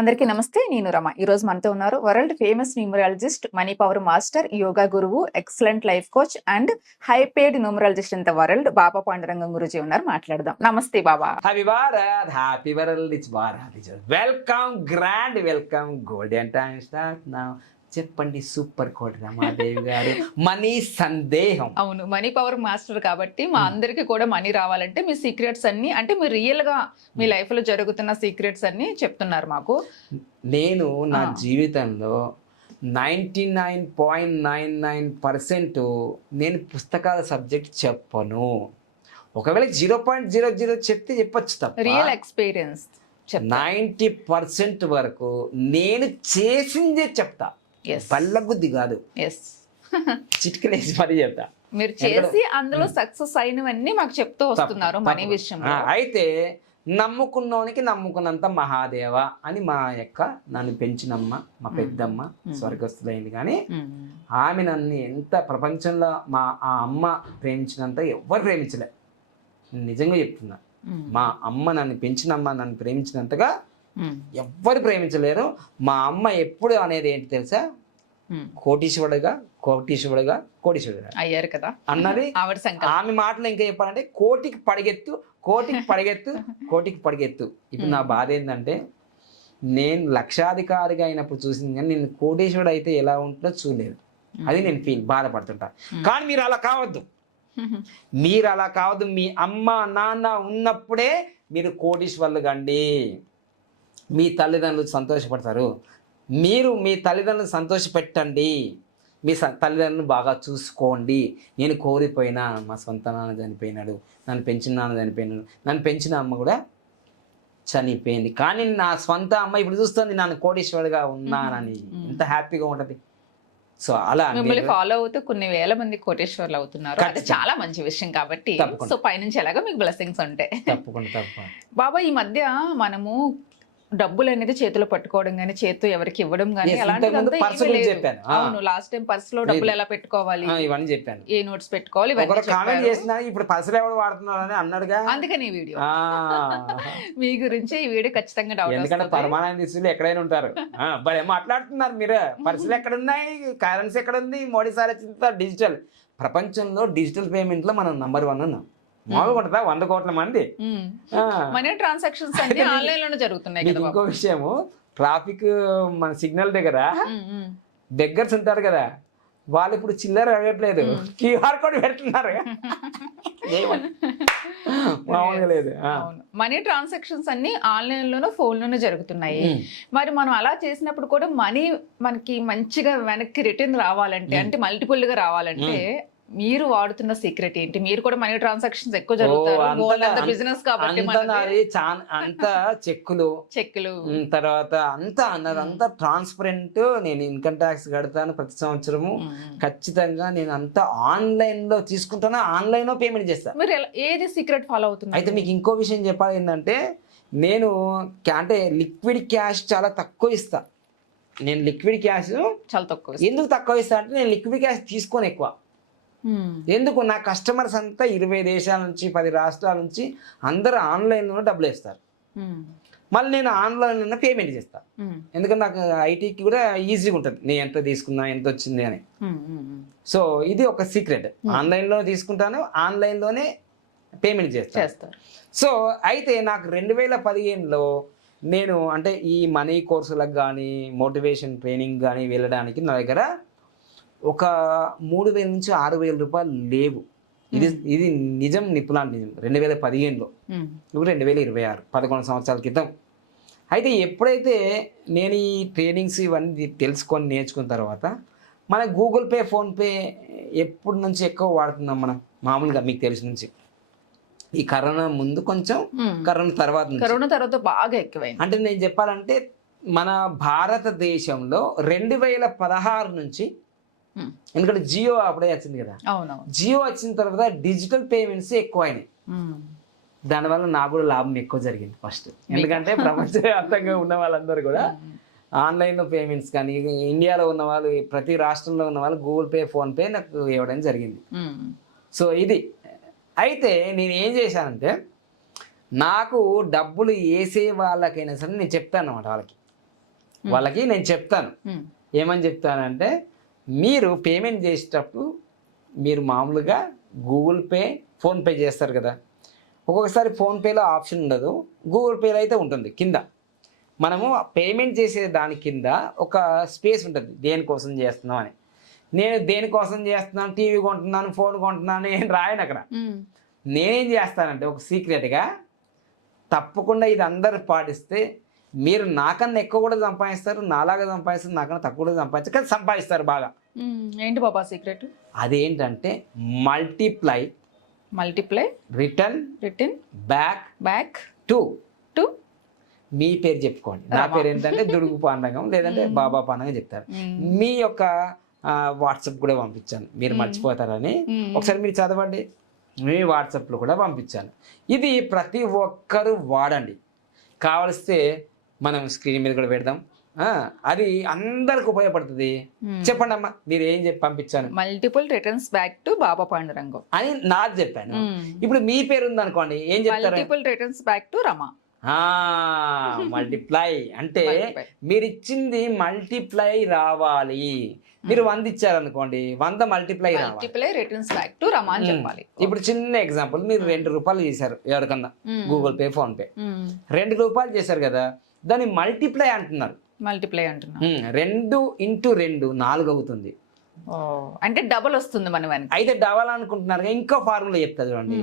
అందరికీ నమస్తే. నేను రమ. ఈరోజు మనతో ఉన్నారు world famous numerologist, money power master, yoga గురువు, excellent life coach and high paid numerologist in the world Baba Pandurangam Guruji ఉన్నారు. మాట్లాడదాం. Namaste Baba. Happy Bharat, happy world, it's Bharat. Welcome, grand welcome. Golden time start now. చెప్పండి super quote Ramadevi garu. Money సందేహం. అవును, మనీ పవర్ మాస్టర్ కాబట్టి మా అందరికి కూడా మనీ రావాలంటే మీ సీక్రెట్స్ అన్ని, అంటే మీరు రియల్ గా మీ లైఫ్ లో జరుగుతున్న సీక్రెట్స్ అన్ని చెప్తున్నారు మాకు. నేను నా జీవితంలో 99.99% నేను పుస్తకాల సబ్జెక్ట్ చెప్పను. ఒకవేళ 0.00 చెప్తే చెప్పొచ్చు తప్ప రియల్ ఎక్స్పీరియన్స్ 90% వరకు నేను చేసిందే చెప్తా. బల్లగుద్ది కాదు, చిటికలేసి మరీ చెప్తా. మీరు చేసి అందులో సక్సెస్ అయినవన్నీ మాకు చెప్తూ వస్తున్నారు మనీ విషయం. అయితే నమ్ముకున్నోనికి నమ్ముకున్నంత మహాదేవ అని నన్ను పెంచినమ్మ, మా పెద్దమ్మ స్వర్గస్థులైంది. కానీ ఆమె నన్ను ఎంత ప్రపంచంలో ఆ అమ్మ ప్రేమించినంత ఎవ్వరు ప్రేమించలే. నిజంగా చెప్తున్నా, మా అమ్మ నన్ను పెంచినమ్మ నన్ను ప్రేమించినంతగా ఎవ్వరు ప్రేమించలేరు. మా అమ్మ ఎప్పుడు అనేది ఏంటి తెలుసా? కోటీశ్వరుడుగా అయ్యారు కదా అన్నది. ఆమె మాటలు ఇంకా చెప్పాలంటే కోటికి పడిగెత్తు. ఇప్పుడు నా బాధ ఏంటంటే, నేను లక్షాధికారిగా అయినప్పుడు చూసింది కానీ నేను కోటీశ్వరుడు అయితే ఎలా ఉంటుందో చూడలేదు. అది నేను బాధపడుతుంటా. కానీ మీరు అలా కావద్దు. మీ అమ్మ నాన్న ఉన్నప్పుడే మీరు కోటీశ్వరులు కండి. మీ తల్లిదండ్రులు సంతోషపడతారు. మీరు మీ తల్లిదండ్రులను సంతోషపెట్టండి. మీ తల్లిదండ్రులను బాగా చూసుకోండి. నేను కోల్పోయినా, మా సొంత నాన్న చనిపోయినాడు, నన్ను పెంచిన నాన్న చనిపోయినాడు, నన్ను పెంచిన అమ్మ కూడా చనిపోయింది. కానీ నా స్వంత అమ్మ ఇప్పుడు చూస్తుంది నన్ను కోటీశ్వరుడిగా ఉన్నానని. ఎంత హ్యాపీగా ఉంటుంది. సో అలా మిమ్మల్ని ఫాలో అవుతూ కొన్ని వేల మంది కోటేశ్వర్లు అవుతున్నారు. అది చాలా మంచి విషయం. కాబట్టి సో పైనుంచి ఎలాగో మీకు బ్లెస్సింగ్స్ ఉంటాయి. తప్పకుండా. బాబా, ఈ మధ్య మనము డబ్బులు అనేది చేతిలో పట్టుకోవడం గానీ, చేతితో ఎవరికి ఇవ్వడం గానీ అలాంటిదంతా చెప్పాను. అవును, లాస్ట్ టైం పర్స్ లో డబ్బులు ఎలా పెట్టుకోవాలి, ఇవన్నీ చెప్పాను. ఏ నోట్స్ పెట్టుకోవాలి, ఇప్పుడు పర్సులు ఎవరు వాడుతున్నారని అన్నాడుగా. అందుకని ఈ వీడియో మీ గురించి ఈ వీడియో ఖచ్చితంగా డౌట్. ఎందుకంటే పరమానందిస్తులు ఎక్కడైనా ఉంటారు. మాట్లాడుతున్నారు మీరు. పర్సులు ఎక్కడున్నాయి, కరెన్సీ ఎక్కడుంది? మోడీ సార్ వచ్చిన డిజిటల్ ప్రపంచంలో డిజిటల్ పేమెంట్ లో మనం నంబర్ 1 ఉన్నాం. మామూలుగా ఉంటుందా? 100 కోట్ల మంది మనీ ట్రాన్సాక్షన్స్ అన్ని ఆన్లైన్ లోనే జరుగుతున్నాయి. ఇంకో విషయము, ట్రాఫిక్ మన సిగ్నల్ దగ్గర బెగ్గర్స్ ఉంటారు కదా, వాళ్ళు ఇప్పుడు చిల్లర అడగట్లేదు, క్యూఆర్ కోడ్ పెడుతున్నారు. మామూలుగా లేదు. మనీ ట్రాన్సాక్షన్స్ అన్ని ఆన్లైన్ లోనూ ఫోన్ లోనే జరుగుతున్నాయి. మరి మనం అలా చేసినప్పుడు కూడా మనీ మనకి మంచిగా వెనక్కి రిటర్న్ రావాలంటే, అంటే మల్టిపుల్ గా రావాలంటే మీరు వాడుతున్న సీక్రెట్ ఏంటి? మీరు కూడా మనీ ట్రాన్సాక్షన్స్ ఎక్కువ జరుగుతారు, బిజినెస్ కాబట్టి అంత చెక్కులు తర్వాత అంతా ట్రాన్స్పరెంట్. నేను ఇన్కమ్ ట్యాక్స్ కడతాను ప్రతి సంవత్సరము. ఖచ్చితంగా నేను అంతా ఆన్లైన్ లో తీసుకుంటాను, ఆన్లైన్ లో పేమెంట్ చేస్తాను. మీరు ఏది సీక్రెట్ ఫాలో అవుతుంది? అయితే మీకు ఇంకో విషయం చెప్పాలి ఏంటంటే, నేను అంటే లిక్విడ్ క్యాష్ చాలా తక్కువ ఇస్తా. నేను లిక్విడ్ క్యాష్ చాలా తక్కువ. ఎందుకు తక్కువ ఇస్తా అంటే, నేను లిక్విడ్ క్యాష్ తీసుకోను ఎక్కువ. ఎందుకు? నా కస్టమర్స్ అంతా 20 దేశాల నుంచి 10 రాష్ట్రాల నుంచి అందరూ ఆన్లైన్లో డబ్బులు వేస్తారు. మళ్ళీ నేను ఆన్లైన్లో పేమెంట్ చేస్తాను. ఎందుకంటే నాకు ఐటీకి కూడా ఈజీగా ఉంటుంది, నేను ఎంత తీసుకున్నా ఎంత వచ్చింది అని. సో ఇది ఒక సీక్రెట్. ఆన్లైన్లో తీసుకుంటాను, ఆన్లైన్లోనే పేమెంట్ చేస్తాను. సో అయితే నాకు 2015లో నేను అంటే ఈ మనీ కోర్సులకు కానీ మోటివేషన్ ట్రైనింగ్ కానీ వెళ్ళడానికి నా దగ్గర ఒక 3,000 నుంచి 6,000 రూపాయలు లేవు. ఇది నిజం, నిపులాంటి నిజం. 2015లో, ఇప్పుడు 2026, 11 సంవత్సరాల క్రితం. అయితే ఎప్పుడైతే నేను ఈ ట్రైనింగ్స్ ఇవన్నీ తెలుసుకొని నేర్చుకున్న తర్వాత, మన గూగుల్ పే, ఫోన్పే ఎప్పటి నుంచి ఎక్కువ వాడుతున్నాం మనం మామూలుగా? మీకు తెలిసి నుంచి ఈ కరోనా ముందు కొంచెం, కరోనా తర్వాత బాగా ఎక్కువైంది. అంటే నేను చెప్పాలంటే మన భారతదేశంలో 2016 నుంచి, ఎందుకంటే జియో అప్పుడే వచ్చింది కదా, జియో వచ్చిన తర్వాత డిజిటల్ పేమెంట్స్ ఎక్కువైనాయి. దానివల్ల నాకు కూడా లాభం ఎక్కువ జరిగింది ఫస్ట్. ఎందుకంటే ప్రపంచవ్యాప్తంగా ఉన్న వాళ్ళందరూ కూడా ఆన్లైన్లో పేమెంట్స్ కానీ, ఇండియాలో ఉన్న వాళ్ళు, ప్రతి రాష్ట్రంలో ఉన్న వాళ్ళు గూగుల్ పే, ఫోన్పే నాకు ఇవ్వడం జరిగింది. సో ఇది. అయితే నేను ఏం చేశానంటే, నాకు డబ్బులు వేసే వాళ్ళకైనా సరే నేను చెప్తాను అన్నమాట వాళ్ళకి, వాళ్ళకి నేను చెప్తాను. ఏమని చెప్తానంటే, మీరు పేమెంట్ చేసేటప్పుడు మీరు మామూలుగా గూగుల్ పే, ఫోన్పే చేస్తారు కదా. ఒక్కొక్కసారి ఫోన్పేలో ఆప్షన్ ఉండదు, గూగుల్ పేలో అయితే ఉంటుంది. కింద మనము పేమెంట్ చేసే దాని కింద ఒక స్పేస్ ఉంటుంది, దేనికోసం చేస్తున్నాం అని. నేను దేనికోసం చేస్తున్నాను, టీవీ కొంటున్నాను, ఫోన్ కొంటున్నాను ఏం రాయను అక్కడ. నేనేం చేస్తానంటే ఒక సీక్రెట్గా, తప్పకుండా ఇది అందరు పాటిస్తే మీరు నాకన్నా ఎక్కువ కూడా సంపాదిస్తారు, నాలాగా సంపాదిస్తారు, నాకన్నా తక్కువ కూడా సంపాదిస్తారు, కానీ సంపాదిస్తారు బాగా. ఏంటి బాబా సీక్రెట్? అదేంటంటే మల్టిప్లై రిటర్న్ బ్యాక్ టు మీ పేరు చెప్పుకోండి. నా పేరు ఏంటంటే దుడుగు పాండగం, లేదంటే బాబా పాండగం చెప్తారు. మీ యొక్క వాట్సాప్ కూడా పంపించాను, మీరు మర్చిపోతారని. ఒకసారి మీరు చదవండి, మీ వాట్సాప్లో కూడా పంపించాను. ఇది ప్రతి ఒక్కరూ వాడండి. కావలిస్తే మనం స్క్రీన్ మీద కూడా పెడదాం, అది అందరికి ఉపయోగపడుతుంది. చెప్పండి అమ్మా, మీరు ఏం చెప్పి పంపించాను? మల్టిపుల్ రిటర్న్స్ బ్యాక్ టు బాబా పాండురంగం అని నాది చెప్పాను. ఇప్పుడు మీ పేరు ఉంది అనుకోండి, ఏం చెప్తారు? Multiple returns back to Rama. Multiply అంటే మీరు ఇచ్చింది మల్టిప్లై రావాలి. మీరు 100 ఇచ్చారనుకోండి, 100 మల్టిప్లై రిటర్న్స్ బ్యాక్ టు రమా అని చెప్పాలి. ఇప్పుడు చిన్న ఎగ్జాంపుల్, మీరు 2 రూపాయలు చేశారు ఎవరికన్నా, గూగుల్ పే, ఫోన్ పే 2 రూపాయలు చేశారు కదా, దాన్ని మల్టిప్లై అంటున్నారు. 2 ఇంటూ 2 4 అవుతుంది. అంటే డబుల్ వస్తుంది మన అయితే డబల్ అనుకుంటున్నారు. ఇంకో ఫార్ములా చెప్తా చూడండి.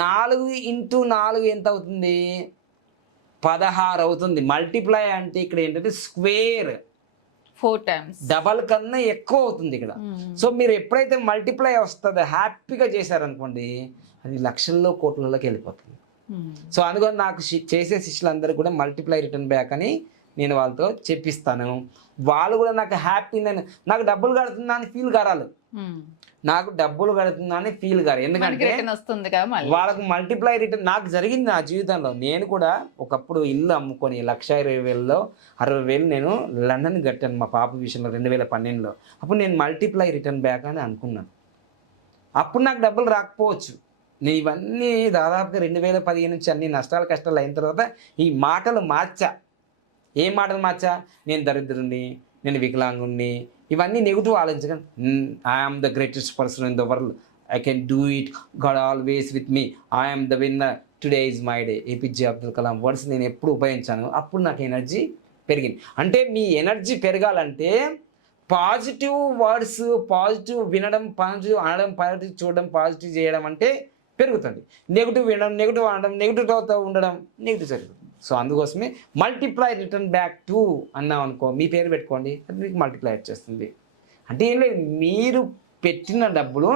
4 ఇంటూ 4 ఎంత అవుతుంది? 16 అవుతుంది. మల్టిప్లై అంటే ఇక్కడ ఏంటంటే స్క్వేర్, 4 times, డబల్ కన్నా ఎక్కువ అవుతుంది ఇక్కడ. సో మీరు ఎప్పుడైతే మల్టిప్లై వస్తుందో హ్యాపీగా చేశారనుకోండి, అది లక్షల్లో కోట్లలోకి వెళ్ళిపోతుంది. సో అందుకని నాకు చేసే శిష్యులందరూ కూడా మల్టిప్లై రిటర్న్ బ్యాక్ అని నేను వాళ్ళతో చెప్పిస్తాను. వాళ్ళు కూడా నాకు హ్యాపీ, నాకు డబ్బులు కడుతున్నా అని ఫీల్ కారాలి, నాకు డబ్బులు కడుతున్నా అని ఫీల్ కాదు. ఎందుకంటే వాళ్ళకు మల్టిప్లై రిటర్న్ నాకు జరిగింది నా జీవితంలో. నేను కూడా ఒకప్పుడు ఇల్లు అమ్ముకొని 1,20,000లో 60,000 నేను లండన్ కట్టాను మా పాప విషయంలో 2012లో. అప్పుడు నేను మల్టిప్లై రిటర్న్ బ్యాక్ అని అనుకున్నాను. అప్పుడు నాకు డబ్బులు రాకపోవచ్చు. నేను ఇవన్నీ దాదాపుగా 2015 నుంచి అన్ని నష్టాలు కష్టాలు అయిన తర్వాత ఈ మాటలు మార్చా. ఏం మాటలు మార్చా? నేను దరిద్రుని, నేను వికలాంగుని, ఇవన్నీ నెగిటివ్ ఆలోచించగా, I'm the greatest person in the world, I can do it, God always with me, I'm the winner, today is my day, APJ Abdul Kalam words నేను ఎప్పుడు ఉపయోగించాను. అప్పుడు నాకు ఎనర్జీ పెరిగింది. అంటే మీ ఎనర్జీ పెరగాలంటే పాజిటివ్ వర్డ్స్, పాజిటివ్ వినడం, పాజిటివ్ అనడం, పాజిటివ్ చూడడం, పాజిటివ్ చేయడం అంటే పెరుగుతుంది. నెగిటివ్ వినడం, నెగిటివ్ అనడం, నెగిటివ్తో ఉండడం, నెగిటివ్ జరుగుతుంది. సో అందుకోసమే మల్టిప్లై రిటర్న్ బ్యాక్ టు అన్నాం అనుకో, మీ పేరు పెట్టుకోండి, అది మీకు మల్టిప్లై వచ్చేస్తుంది. అంటే ఏం లేదు, మీరు పెట్టిన డబ్బులు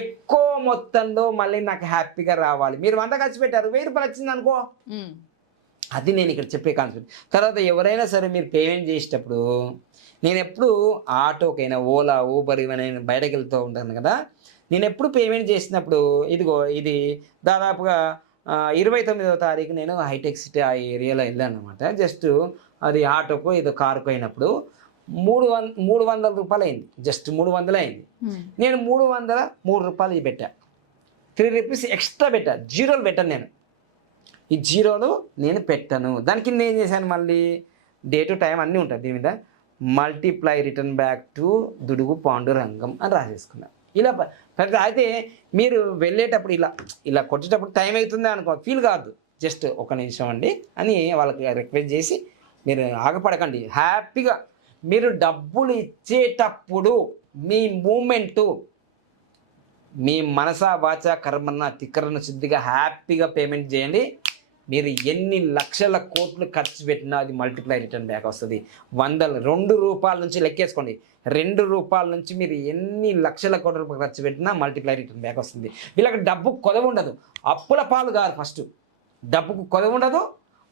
ఎక్కువ మొత్తంలో మళ్ళీ నాకు హ్యాపీగా రావాలి. మీరు 100 ఖర్చు పెట్టారు, 1000 రూపాయలు వచ్చింది అనుకో, అది నేను ఇక్కడ చెప్పే కాన్సెప్ట్. తర్వాత ఎవరైనా సరే మీరు పేమెంట్ చేసేటప్పుడు, నేను ఎప్పుడు ఆటోకైనా, ఓలా, ఊబర్ ఇవన్నీ బయటకు వెళ్తూ ఉంటాను కదా, నేను ఎప్పుడు పేమెంట్ చేసినప్పుడు, ఇదిగో ఇది దాదాపుగా 29వ తారీఖు నేను హైటెక్ సిటీ ఆ ఏరియాలో వెళ్ళాను అనమాట. జస్ట్ అది ఆటోకో ఏదో కారుకో అయినప్పుడు 300 రూపాయలు అయింది, జస్ట్ 300 అయింది. నేను 303 రూపాయలు పెట్టా, 3 రూపీస్ ఎక్స్ట్రా పెట్టా, జీరోలు పెట్టాను. నేను ఈ జీరోలు నేను పెట్టాను. దానికి నేను ఏం చేశాను, మళ్ళీ డేటు టైం అన్నీ ఉంటుంది దీని మీద, multiply return back to Dudugu Pandurangam అని రాసేసుకున్నాను. ఇలా అయితే మీరు వెళ్ళేటప్పుడు ఇలా కొట్టేటప్పుడు టైం అవుతుంది అనుకో, ఫీల్ కాదు, జస్ట్ 1 నిమిషం అండి అని వాళ్ళకి రిక్వెస్ట్ చేసి మీరు ఆగపడకండి. హ్యాపీగా మీరు డబ్బులు ఇచ్చేటప్పుడు మీ మూమెంటు, మీ మనసా వాచ కర్మన్న తిక్కరను శుద్ధిగా హ్యాపీగా పేమెంట్ చేయండి. మీరు ఎన్ని లక్షల కోట్లు ఖర్చు పెట్టినా అది మల్టిప్లై రిటర్న్ బ్యాక్ వస్తుంది. 2 రూపాయల నుంచి లెక్కేసుకోండి, 2 రూపాయల నుంచి మీరు ఎన్ని లక్షల కోట్ల రూపాయలు ఖర్చు పెట్టినా మల్టిప్లై రిటర్న్ బ్యాక్ వస్తుంది. వీళ్ళకి డబ్బు కొదవ ఉండదు, అప్పుల పాలు కారు. ఫస్ట్ డబ్బుకు కొదవ ఉండదు,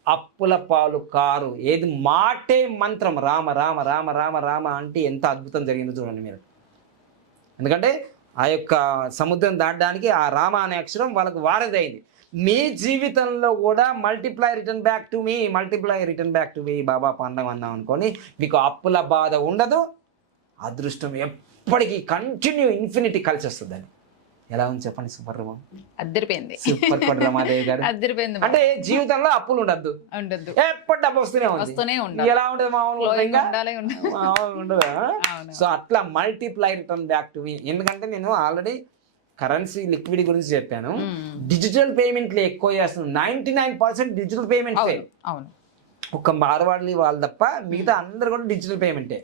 అప్పుల పాలు కారు. ఏది మాటే మంత్రం, రామ రామ రామ రామ రామ అంటే ఎంత అద్భుతం జరిగిందో చూడండి మీరు. ఎందుకంటే ఆ యొక్క సముద్రం దాటడానికి ఆ రామ అనే అక్షరం వాళ్ళకు వారదైంది. మీ జీవితంలో కూడా multiply return back to me, multiply return back to మీ బాబా పండం అన్నాం అనుకోని, మీకు అప్పుల బాధ ఉండదు, అదృష్టం ఎప్పటికీ కంటిన్యూ ఇన్ఫినిటీ కలిసి వస్తుందని. ఎలా ఉంది చెప్పండి సూపర్ రూమ్, అద్దరిపోయింది, సూపర్ కొట్ట రమాదేవి గారు. అద్దరిపోయింది. అంటే జీవితంలో అప్పులు ఉండద్దు, ఉండద్దు, ఎప్పుడు డబ్బు వస్తూనే వస్తూనే ఉంది. ఉండాలి. ఎలా ఉంటుంది మామూలుగా ఉండాలి, మామూలుగా ఉండదా? అవును. సో అట్లా మల్టిప్లై రిటర్న్ బ్యాక్ టు మీ. ఎందుకంటే నేను ఆల్రెడీ కరెన్సీ లిక్విడ్ గురించి చెప్పాను. డిజిటల్ పేమెంట్లు ఎక్కువ చేస్తున్నాం, 99% డిజిటల్ పేమెంట్. అవును, ఒక మార్వాడి వాళ్ళు తప్ప మిగతా అందరు కూడా డిజిటల్ పేమెంటే.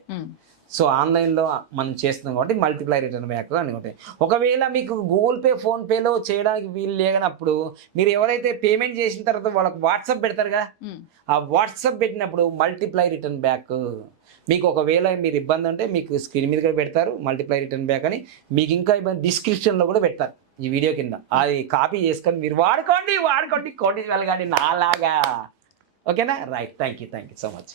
సో ఆన్లైన్లో మనం చేస్తున్నాం కాబట్టి మల్టిప్లై రిటర్న్ బ్యాక్ అనుకుంటే, ఒకవేళ మీకు గూగుల్ పే ఫోన్పేలో చేయడానికి వీలు లేనప్పుడు మీరు ఎవరైతే పేమెంట్ చేసిన తర్వాత వాళ్ళకి వాట్సాప్ పెడతారుగా, ఆ వాట్సాప్ పెట్టినప్పుడు మల్టిప్లై రిటర్న్ బ్యాక్ మీకు ఒకవేళ మీరు ఇబ్బంది ఉంటే మీకు స్క్రీన్ మీద కూడా పెడతారు మల్టిప్లై రిటర్న్ బ్యాక్ అని. మీకు ఇంకా ఇబ్బంది డిస్క్రిప్షన్లో కూడా పెడతారు ఈ వీడియో కింద, అది కాపీ చేసుకొని మీరు వాడుకోండి కోటి వెళ్ళగాని నాలాగా. ఓకేనా? Right, thank you so much.